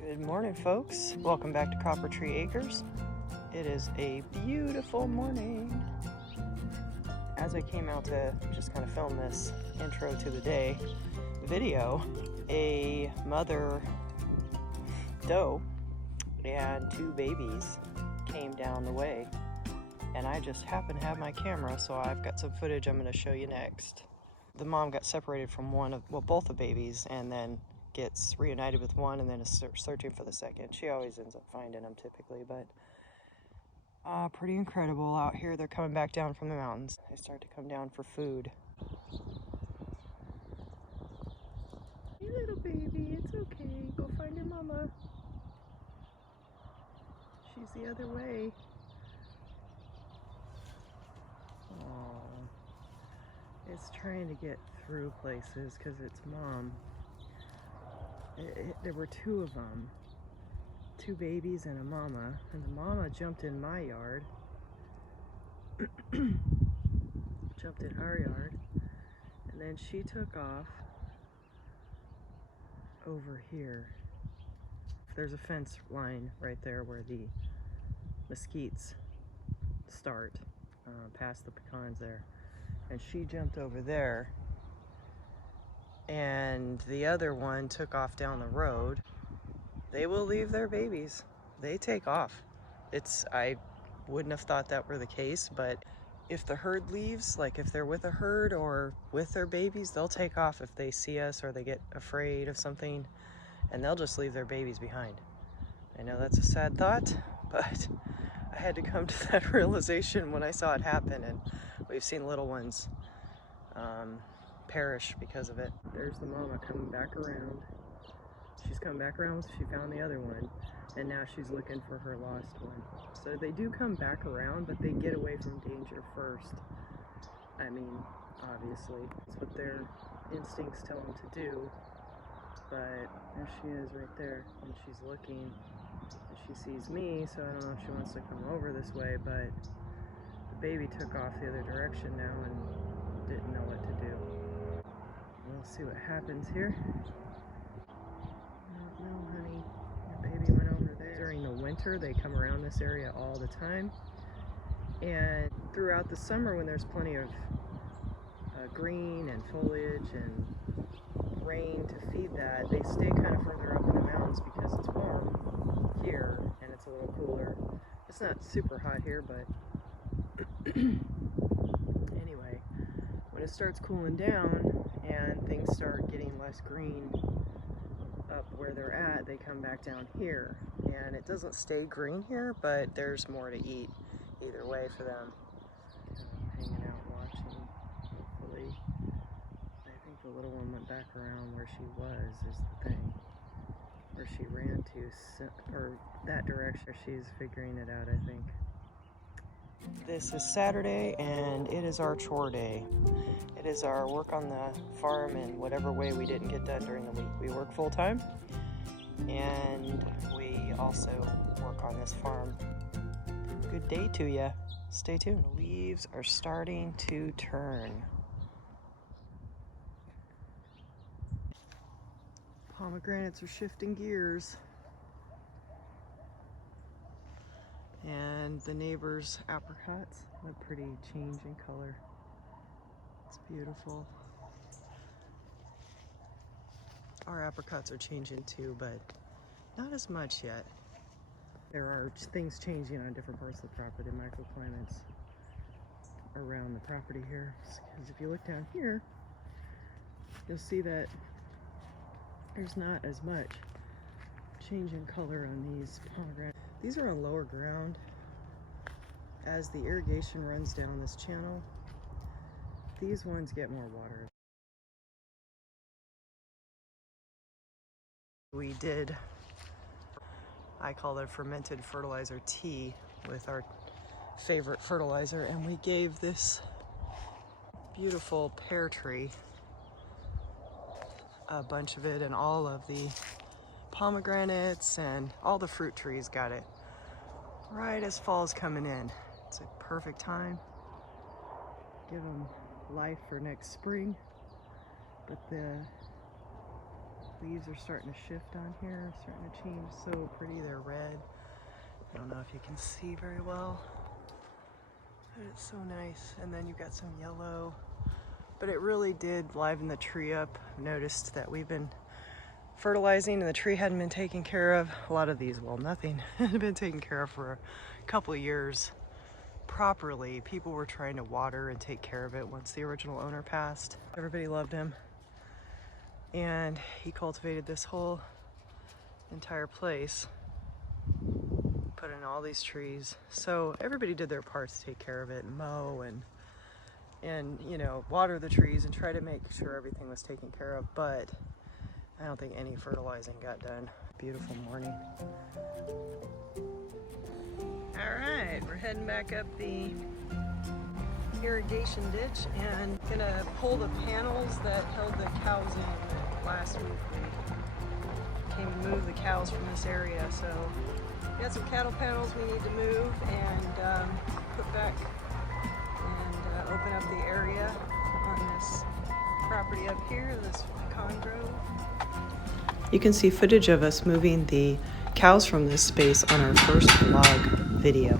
Good morning, folks. Welcome back to Coppertree Acres. It is a beautiful morning. As I came out to just kind of film this intro to the day video, a mother doe and two babies came down the way, and I just happened to have my camera, so I've got some footage I'm going to show you next. The mom got separated from both the babies, and then gets reunited with one, and then is searching for the second. She always ends up finding them typically, but pretty incredible out here. They're coming back down from the mountains. They start to come down for food. Hey little baby, it's okay. Go find your mama. She's the other way. Oh, it's trying to get through places because it's mom. There were two of them, two babies and a mama, and the mama jumped in my yard, jumped in our yard, and then she took off over here. There's a fence line right there where the mesquites start, past the pecans there, and she jumped over there, and the other one took off down the road. They will leave their babies. They take off. I wouldn't have thought that were the case, but if the herd leaves, like if they're with a herd or with their babies, they'll take off if they see us or they get afraid of something, and they'll just leave their babies behind. I know that's a sad thought, but I had to come to that realization when I saw it happen, and we've seen little ones perish because of it. There's the mama coming back around. She's come back around, she found the other one, and now she's looking for her lost one. So they do come back around, but they get away from danger first. I mean, obviously, it's what their instincts tell them to do. But there she is right there, and she's looking, and she sees me, so I don't know if she wants to come over this way, but the baby took off the other direction now and didn't know what to do. We'll see what happens here. No, honey, your baby went over there. During the winter, they come around this area all the time, and throughout the summer when there's plenty of green and foliage and rain to feed that, they stay kind of further up in the mountains because it's warm here and it's a little cooler. It's not super hot here, but anyway, when it starts cooling down and things start getting less green up where they're at, they come back down here, and it doesn't stay green here, but there's more to eat either way for them. Kind of hanging out watching, hopefully. I think the little one went back around where she was, is the thing, where she ran to, or that direction. She's figuring it out, I think. This is Saturday, and it is our chore day. It is our work on the farm in whatever way we didn't get done during the week. We work full time, and we also work on this farm. Good day to you. Stay tuned. The leaves are starting to turn. Pomegranates are shifting gears. And the neighbor's apricots, a pretty change in color. It's beautiful. Our apricots are changing too, but not as much yet. There are things changing on different parts of the property, microclimates around the property here. Because if you look down here, you'll see that there's not as much change in color on these pomegranates. These are on lower ground. As the irrigation runs down this channel, these ones get more water. We did, I call it fermented fertilizer tea with our favorite fertilizer, and we gave this beautiful pear tree a bunch of it, and all of the pomegranates and all the fruit trees got it right as fall's coming in. It's a perfect time. Give them life for next spring. But the Leaves are starting to shift on here, starting to change. So pretty, they're red. I don't know if you can see very well, but it's so nice. And then you've got some yellow, but it really did liven the tree up. I've noticed that we've been fertilizing and the tree hadn't been taken care of. A lot of these, well, nothing had been taken care of for a couple of years properly. People were trying to water and take care of it once the original owner passed. Everybody loved him, and he cultivated this whole entire place, put in all these trees. So everybody did their parts to take care of it, and mow and you know, water the trees and try to make sure everything was taken care of, but I don't think any fertilizing got done. Beautiful morning. All right, we're heading back up the irrigation ditch and gonna pull the panels that held the cows in. Last week we came and moved the cows from this area, so we got some cattle panels we need to move and put back and open up the area on this property up here, this pecan grove. You can see footage of us moving the cows from this space on our first vlog video.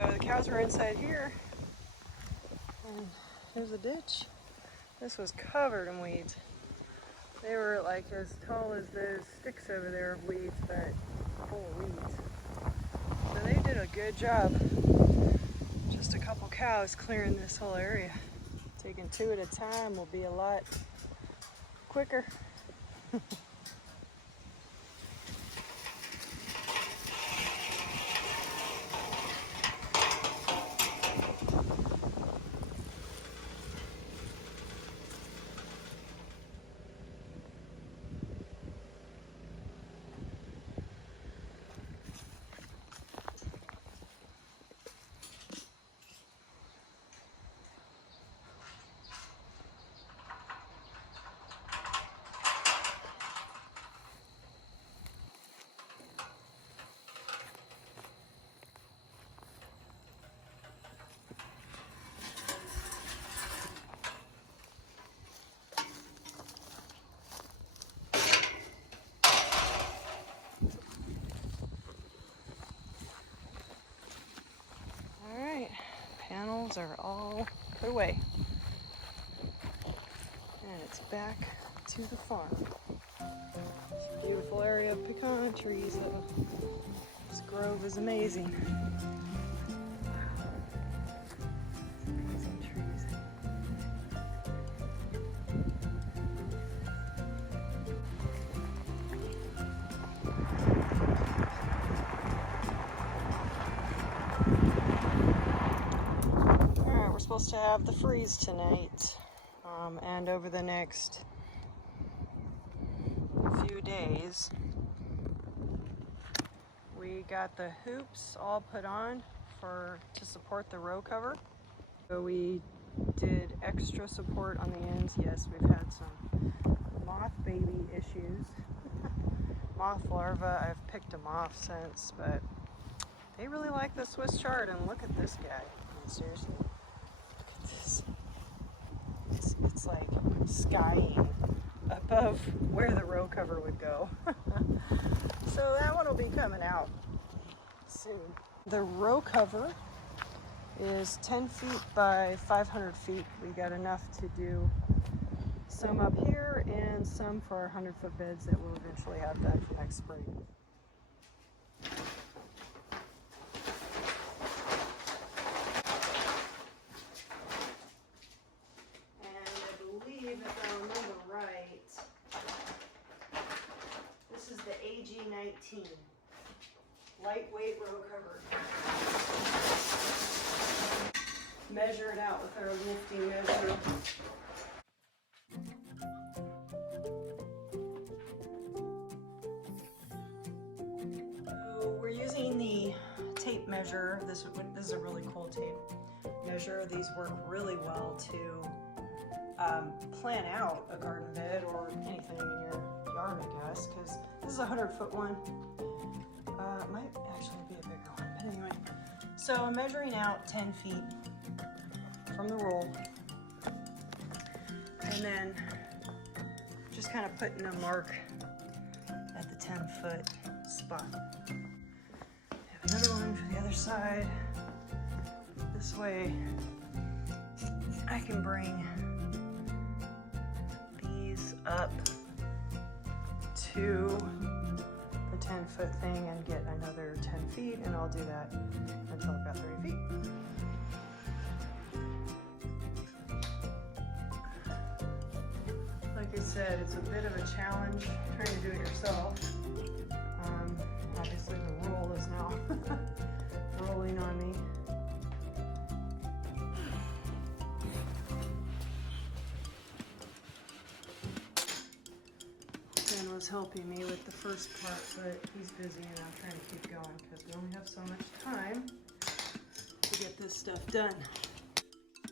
So the cows were inside here, and there's a ditch. This was covered in weeds. They were like as tall as those sticks over there of weeds, but full of weeds. So they did a good job. Just a couple cows clearing this whole area. Taking two at a time will be a lot quicker. Panels are all put away, and it's back to the farm. It's a beautiful area of pecan trees though. This grove is amazing. Amazing trees. We're supposed to have the freeze tonight, and over the next few days. We got the hoops all put on to support the row cover. So we did extra support on the ends. Yes, we've had some moth baby issues. Moth larvae, I've picked them off since, but they really like the Swiss chard, and look at this guy. I mean, seriously. It's like skying above where the row cover would go. So that one will be coming out soon. The row cover is 10 feet by 500 feet. We got enough to do some up here and some for our 100-foot beds that we'll eventually have done for next spring. If I remember right, this is the AG19. lightweight row cover. Measure it out with our lifting measure. So we're using the tape measure. This is a really cool tape measure. These work really well to plan out a garden bed or anything in your yard, I guess, because this is a 100-foot one. It might actually be a bigger one, but anyway. So I'm measuring out 10 feet from the roll, and then just kind of putting a mark at the 10-foot spot. Have another one for the other side. This way I can bring these up to the 10-foot thing and get another 10 feet, and I'll do that until I've got 30 feet. Like I said, it's a bit of a challenge trying to do it yourself. Obviously the roll is now rolling on me. Ben was helping me with the first part, but he's busy and I'm trying to keep going because we only have so much time to get this stuff done.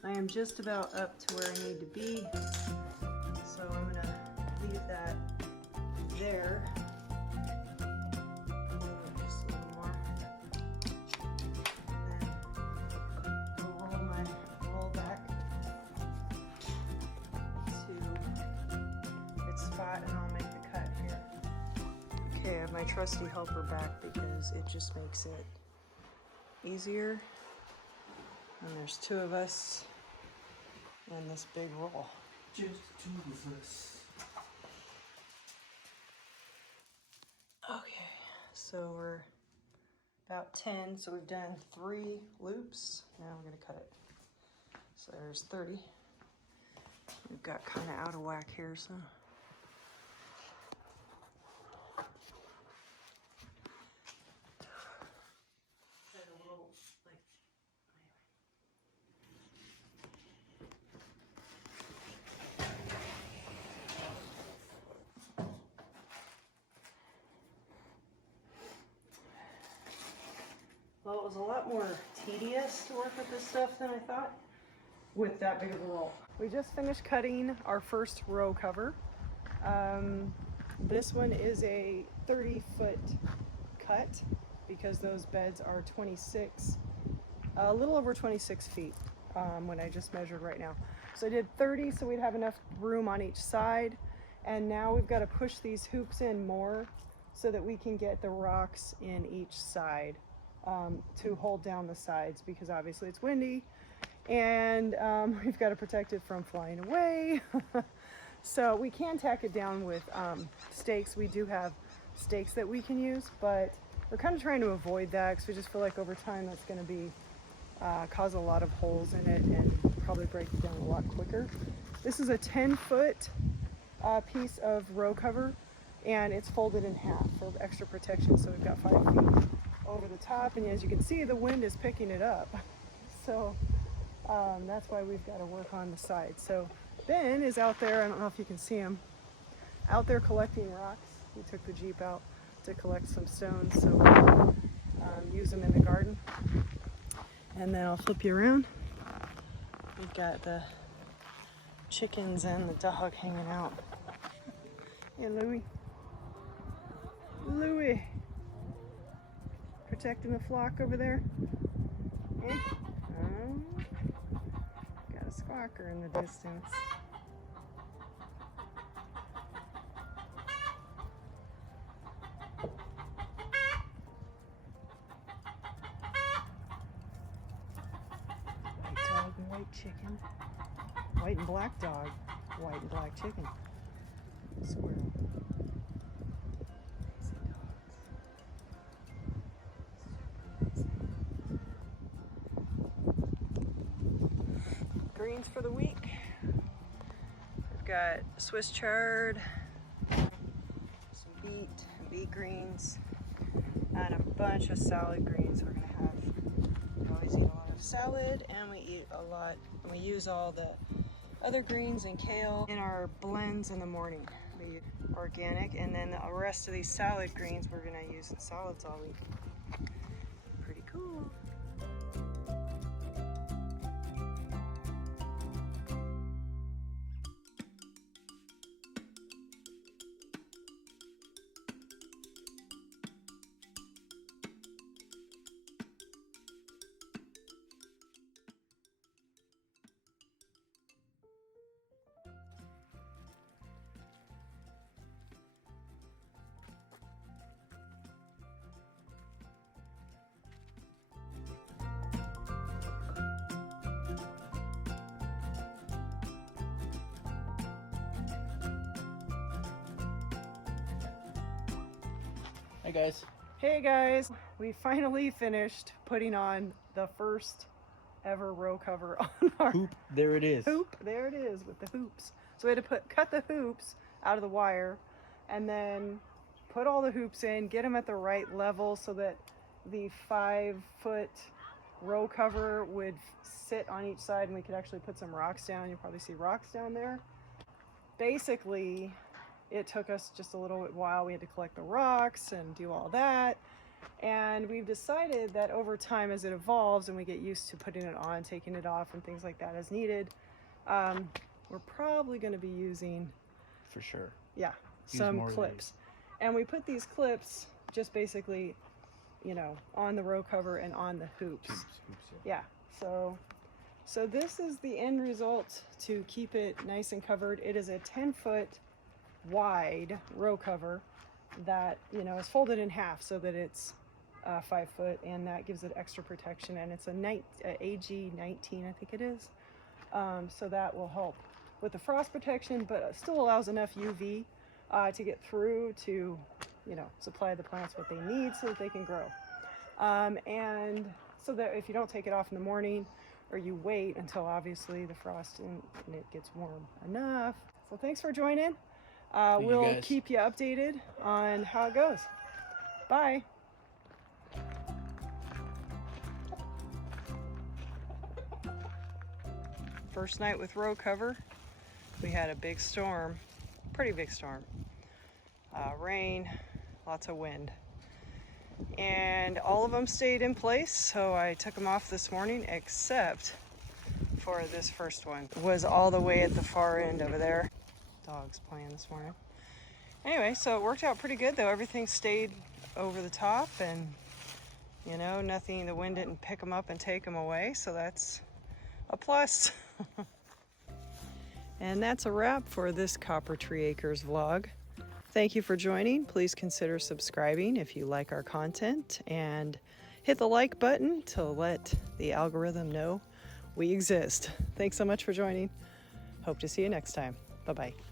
I am just about up to where I need to be, so I'm going to leave that there. Just a little more. And then I'll roll my roll back to its spot, and I'll make the cut here. Okay, I have my trusty helper back because it just makes it easier. And there's two of us in this big roll. Just two of us. Okay, so we're about 10, so we've done 3 loops. Now we're gonna cut it. So there's 30. We've got kind of out of whack here, so. Well, it was a lot more tedious to work with this stuff than I thought with that big of a roll. We just finished cutting our first row cover. This one is a 30-foot cut because those beds are 26, a little over 26 feet when I just measured right now. So I did 30 so we'd have enough room on each side. And now we've got to push these hoops in more so that we can get the rocks in each side. To hold down the sides because obviously it's windy and we've got to protect it from flying away. So we can tack it down with stakes. We do have stakes that we can use, but we're kind of trying to avoid that because we just feel like over time that's going to be cause a lot of holes in it and probably break it down a lot quicker. This is a 10-foot piece of row cover, and it's folded in half for extra protection, so we've got 5 feet over the top, and as you can see, the wind is picking it up. So that's why we've got to work on the side. So Ben is out there, I don't know if you can see him, out there collecting rocks. He took the Jeep out to collect some stones, so we'll use them in the garden. And then I'll flip you around. We've got the chickens and the dog hanging out. Hey, Louie. Louie. Protecting the flock over there. Eh? Oh. Got a squawker in the distance. White dog and white chicken. White and black dog. White and black chicken. Squirrel. Greens for the week. We've got Swiss chard, some beet greens, and a bunch of salad greens. We're gonna have, we always eat a lot of salad, and we eat a lot, and we use all the other greens and kale in our blends in the morning. We eat organic, and then the rest of these salad greens we're gonna use in salads all week. Pretty cool. Hi guys. Hey guys, we finally finished putting on the first ever row cover on our Hoop, there it is. hoop. There it is with the hoops. So we had to cut the hoops out of the wire and then put all the hoops in, get them at the right level so that the 5-foot row cover would sit on each side and we could actually put some rocks down. You'll probably see rocks down there. Basically, it took us just a little while. We had to collect the rocks and do all that. And we've decided that over time, as it evolves and we get used to putting it on, taking it off and things like that as needed, we're probably going to be using, For sure. yeah, Use some more of clips. And we put these clips just basically, you know, on the row cover and on the hoops. Hoops, Yeah, so this is the end result to keep it nice and covered. It is a 10-foot wide row cover that, you know, is folded in half so that it's 5 foot, and that gives it extra protection. And it's a AG 19, I think it is. So that will help with the frost protection, but it still allows enough UV to get through to, you know, supply the plants what they need so that they can grow. And so that if you don't take it off in the morning, or you wait until obviously the frost and it gets warm enough. So thanks for joining. We'll keep you updated on how it goes. Bye. First night with row cover, we had a big storm, pretty big storm. Rain, lots of wind. And all of them stayed in place, so I took them off this morning, except for this first one. It was all the way at the far end over there. Dogs playing this morning. Anyway, so it worked out pretty good though. Everything stayed over the top, and you know, nothing, the wind didn't pick them up and take them away, so that's a plus. And that's a wrap for this Coppertree Acres vlog. Thank you for joining. Please consider subscribing if you like our content, and hit the like button to let the algorithm know we exist. Thanks so much for joining. Hope to see you next time. Bye-bye.